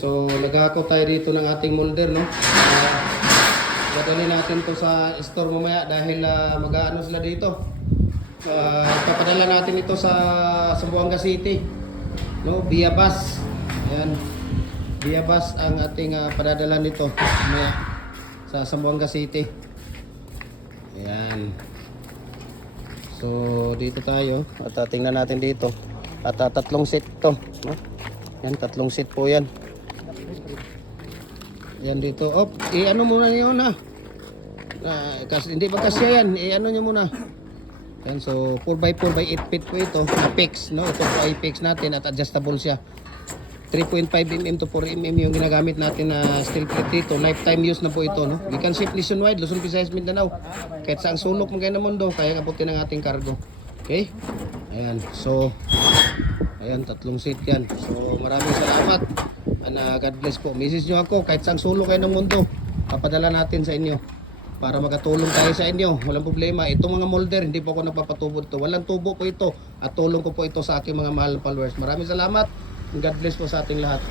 So, naghako tayo dito ng ating molder, no? Dadali natin to sa store mamaya dahil mag-aano sila dito. Papadala natin ito sa Zamboanga City, no? Via bus. Ayan. Via bus ang ating padadala nito mamaya sa Zamboanga City. Ayan. So, dito tayo at tingnan natin dito. At tatlong set to, no? Yan, tatlong set po yan. Yan dito. Op, i-ano muna niyo na. Kasi hindi ba kasi yan, i-ano niyo muna. Yan, so 4x4 by 8 feet po ito, fix, no? Ito po ay fix natin at adjustable siya. 3.5 mm to 4 mm yung ginagamit natin na steel plate dito. Lifetime use na po ito, no? We can ship nationwide, Luzon, Visayas, Mindanao. Kahit saang sulok mo kayo ng mundo, kaya kaputin ang ating cargo. Okay? Ayan, so ayan, tatlong seat yan. So maraming salamat. God bless po. Message nyo ako kahit saang sulok kayo ng mundo, papadala natin sa inyo para makatulong tayo sa inyo. Walang problema. Itong mga molder, hindi po ako nagpapatubo ito. Walang tubo po ito at tulong ko po ito sa aking mga mahal na followers. Maraming salamat. God bless po sa ating lahat.